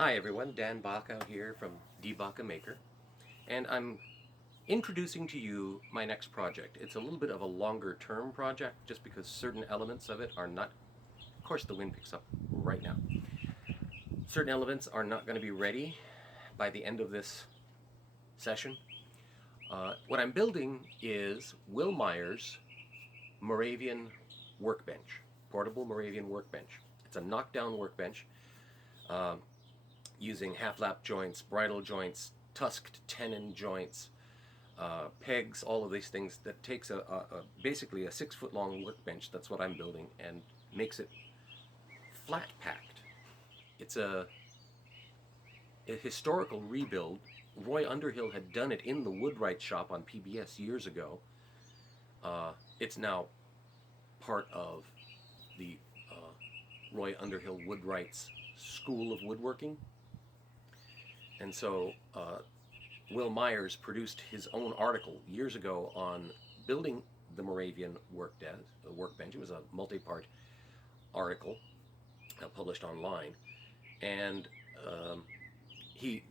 Hi everyone, DBaca here from DBaca Maker, and I'm introducing to you my next project. It's a little bit of a longer term project just because certain elements of it are not, of course the wind picks up right now. Certain elements are not going to be ready by the end of this session. What I'm building is Will Myers' Moravian workbench, portable Moravian workbench. It's a knockdown workbench. Using half-lap joints, bridle joints, tusked tenon joints, pegs, all of these things. That takes basically a 6-foot-long workbench. That's what I'm building, and makes it flat-packed. It's a historical rebuild. Roy Underhill had done it in the Woodwright shop on PBS years ago. It's now part of the Roy Underhill Woodwright's School of Woodworking. And so Will Myers produced his own article years ago on building the Moravian workbench. It was a multi-part article published online, and he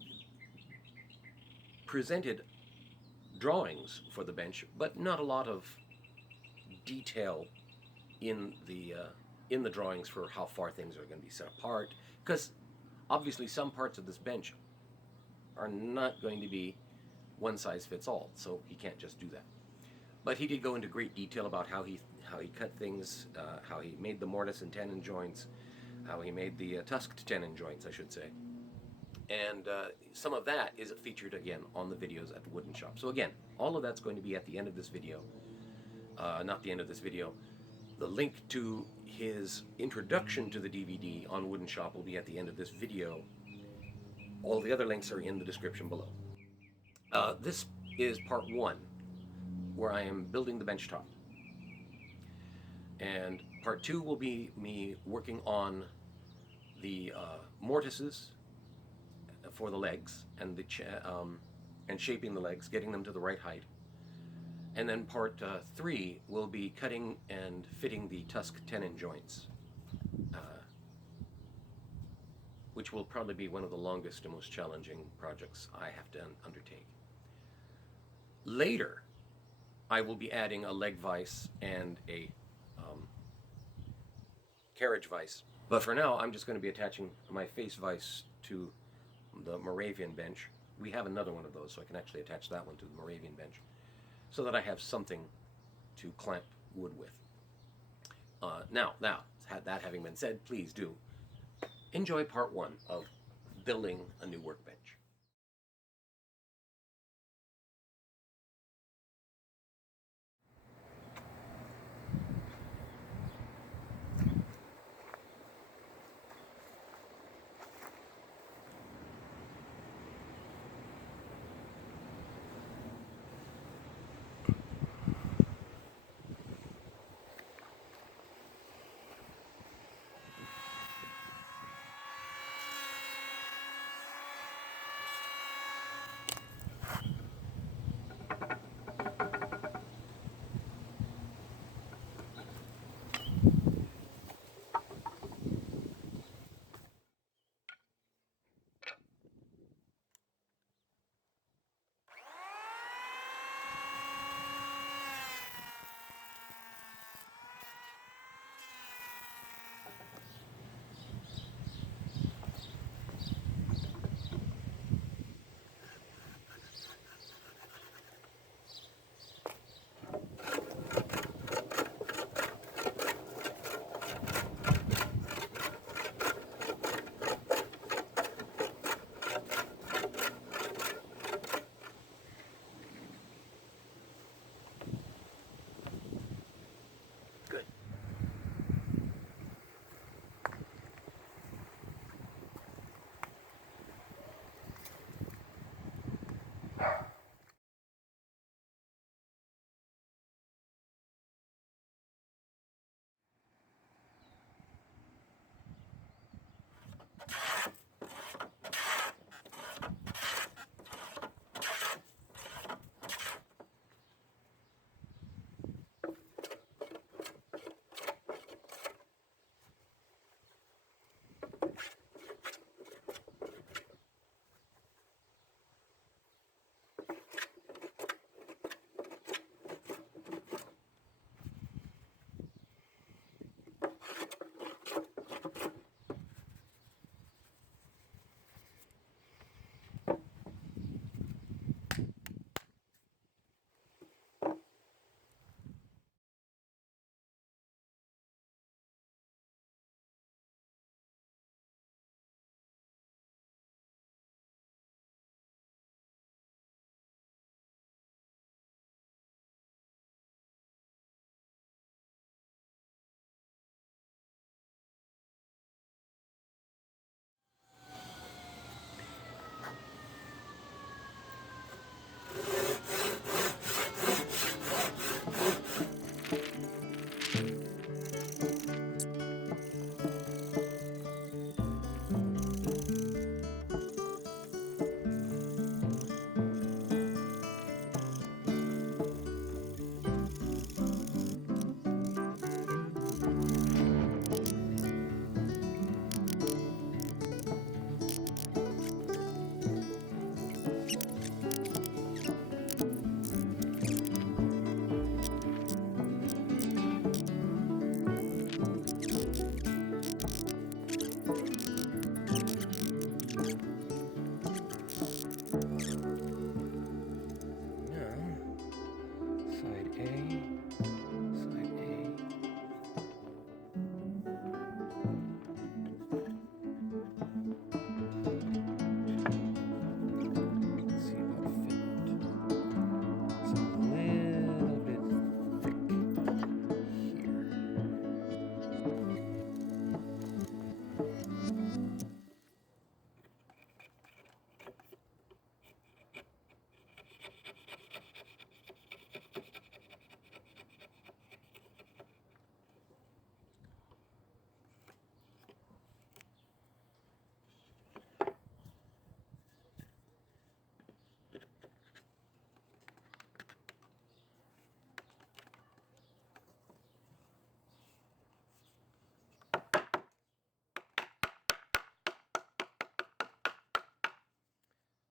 presented drawings for the bench, but not a lot of detail in the drawings for how far things are going to be set apart, because obviously some parts of this bench are not going to be one size fits all, so he can't just do that. But he did go into great detail about how he cut things, how he made the mortise and tenon joints, how he made the tusked tenon joints, I should say. And some of that is featured again on the videos at WoodandShop. So again, all of that's going to be at the end of this video. Not the end of this video. The link to his introduction to the DVD on WoodandShop will be at the end of this video. All the other links are in the description below. This is part 1, where I am building the benchtop. And part 2 will be me working on the mortises for the legs and and shaping the legs, getting them to the right height. And then part 3 will be cutting and fitting the tusk tenon joints, which will probably be one of the longest and most challenging projects I have to undertake. Later, I will be adding a leg vise and a carriage vise. But for now, I'm just going to be attaching my face vise to the Moravian bench. We have another one of those, so I can actually attach that one to the Moravian bench, so that I have something to clamp wood with. Now, that having been said, please do enjoy part 1 of building a new workbench.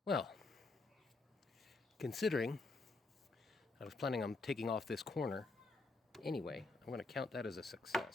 Well, considering I was planning on taking off this corner anyway, I'm going to count that as a success.